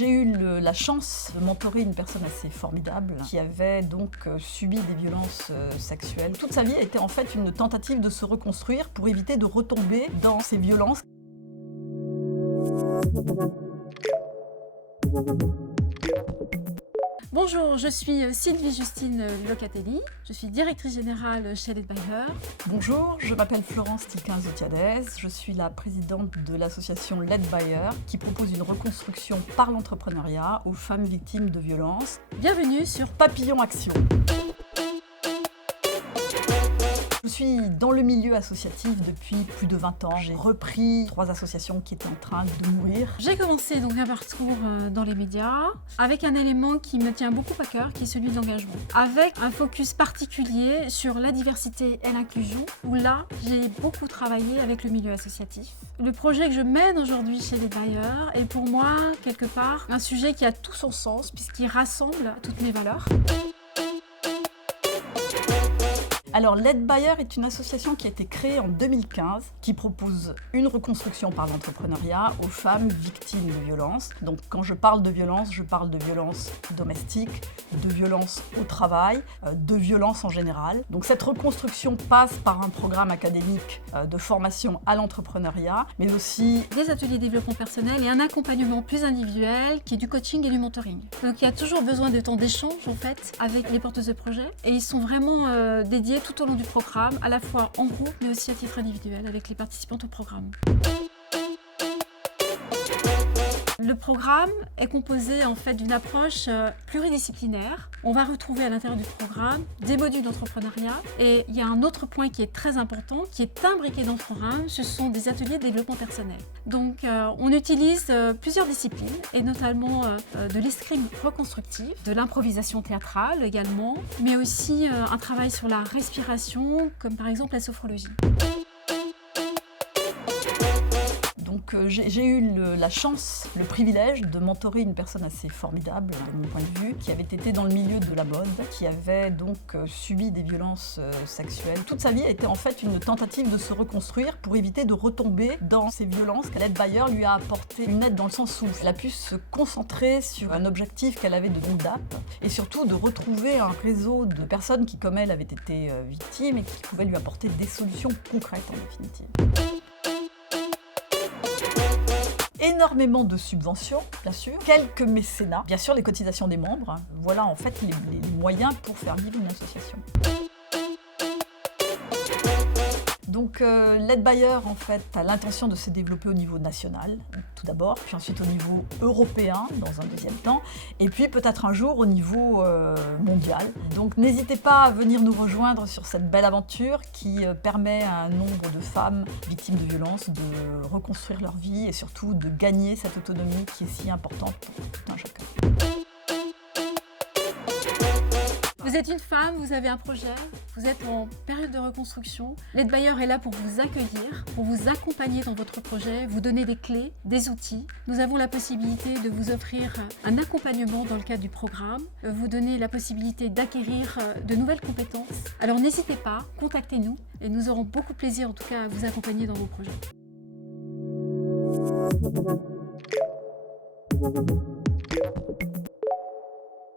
J'ai eu la chance de mentorer une personne assez formidable qui avait donc subi des violences sexuelles. Toute sa vie a été en fait une tentative de se reconstruire pour éviter de retomber dans ces violences. Bonjour, je suis Sylvie Justine Locatelli, je suis directrice générale chez Led Bayer. Bonjour, je m'appelle Florence Tiquin-Zotiadès, je suis la présidente de l'association Led Bayer qui propose une reconstruction par l'entrepreneuriat aux femmes victimes de violences. Bienvenue sur Papillon Action. Je suis dans le milieu associatif depuis plus de 20 ans. J'ai repris 3 associations qui étaient en train de mourir. J'ai commencé donc un parcours dans les médias avec un élément qui me tient beaucoup à cœur, qui est celui de l'engagement. Avec un focus particulier sur la diversité et l'inclusion, où là, j'ai beaucoup travaillé avec le milieu associatif. Le projet que je mène aujourd'hui chez Led Bayer est pour moi, quelque part, un sujet qui a tout son sens, puisqu'il rassemble toutes mes valeurs. Alors, Led Bayer est une association qui a été créée en 2015, qui propose une reconstruction par l'entrepreneuriat aux femmes victimes de violences. Donc, quand je parle de violence domestique, de violence au travail, de violence en général. Donc, cette reconstruction passe par un programme académique de formation à l'entrepreneuriat, mais aussi des ateliers de développement personnel et un accompagnement plus individuel qui est du coaching et du mentoring. Donc, il y a toujours besoin de temps d'échange en fait avec les porteuses de projets et ils sont vraiment dédiés tout au long du programme, à la fois en groupe mais aussi à titre individuel avec les participantes au programme. Le programme est composé en fait d'une approche pluridisciplinaire. On va retrouver à l'intérieur du programme des modules d'entrepreneuriat et il y a un autre point qui est très important, qui est imbriqué dans le programme, ce sont des ateliers de développement personnel. Donc on utilise plusieurs disciplines et notamment de l'escrime reconstructive, de l'improvisation théâtrale également, mais aussi un travail sur la respiration comme par exemple la sophrologie. Donc j'ai eu la chance, le privilège de mentorer une personne assez formidable, de mon point de vue, qui avait été dans le milieu de la mode, qui avait donc subi des violences sexuelles. Toute sa vie a été en fait une tentative de se reconstruire pour éviter de retomber dans ces violences. Led Bayer lui a apporté une aide dans le sens où elle a pu se concentrer sur un objectif qu'elle avait de longue date et surtout de retrouver un réseau de personnes qui, comme elle, avaient été victimes et qui pouvaient lui apporter des solutions concrètes en définitive. Énormément de subventions, bien sûr, quelques mécénats, bien sûr les cotisations des membres. Voilà en fait les moyens pour faire vivre une association. Donc Led Bayer en fait a l'intention de se développer au niveau national, tout d'abord, puis ensuite au niveau européen dans un deuxième temps, et puis peut-être un jour au niveau mondial. Donc n'hésitez pas à venir nous rejoindre sur cette belle aventure qui permet à un nombre de femmes victimes de violences de reconstruire leur vie et surtout de gagner cette autonomie qui est si importante pour tout un chacun. Vous êtes une femme, vous avez un projet, vous êtes en période de reconstruction. Led Bayer est là pour vous accueillir, pour vous accompagner dans votre projet, vous donner des clés, des outils. Nous avons la possibilité de vous offrir un accompagnement dans le cadre du programme, vous donner la possibilité d'acquérir de nouvelles compétences. Alors n'hésitez pas, contactez-nous et nous aurons beaucoup de plaisir en tout cas à vous accompagner dans vos projets.